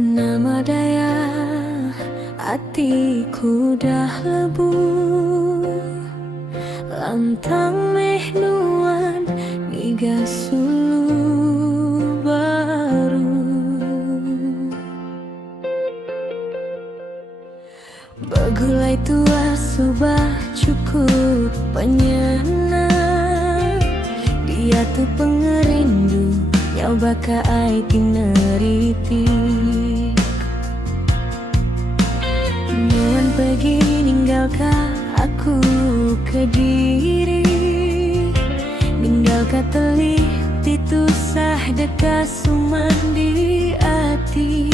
Nama daya hatiku dah lebu, lantang meh nuan niga sulu baru. Begulai tua subah cukup penyana, dia tu pengerindu nyau baka ai tineriti. Nuan pergi ninggalkan aku Kediri, ninggalkan telih titusah dekat suman di hati.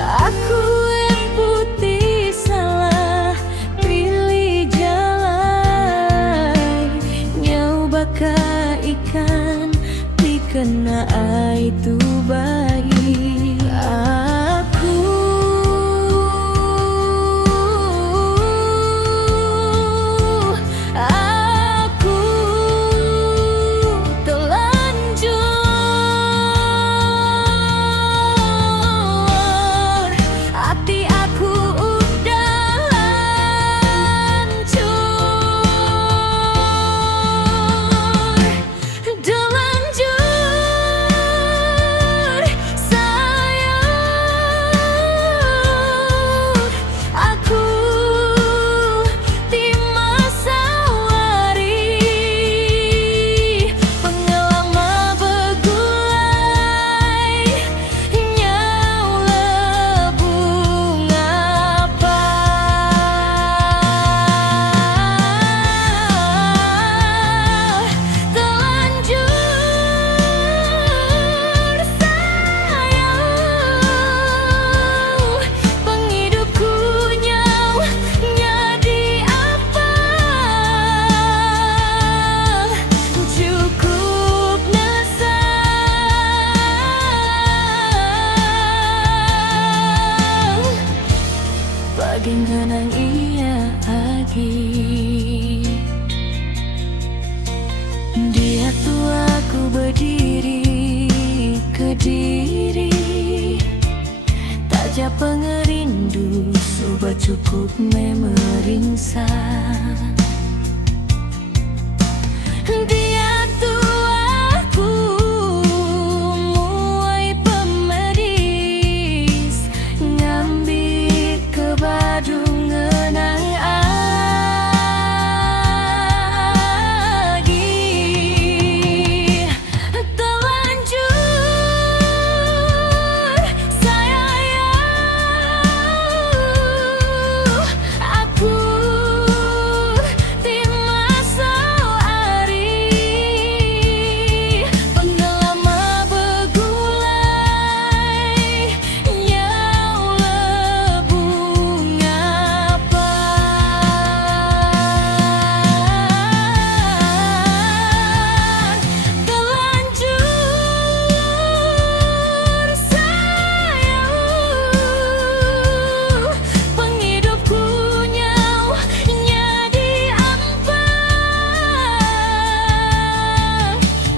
Aku yang putih salah pilih jalan, nyau baka ikan dikena ai tu bayi. Genang ia lagi, dia tua aku berdiri Kediri, tajak pengerindu subah cukup memeriksa. Dia tua aku muai pemedis, ngambil ke Badung ngenang agi. Terlanjur sayang aku di masa hari, penggelama begulai nyau lebu ngapa. Terlanjur sayang penghidupku nyau nyadi ampang,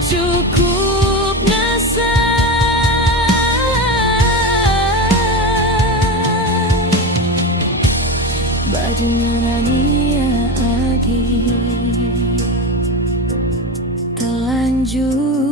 cukup nasai baju menania lagi. Terlanjur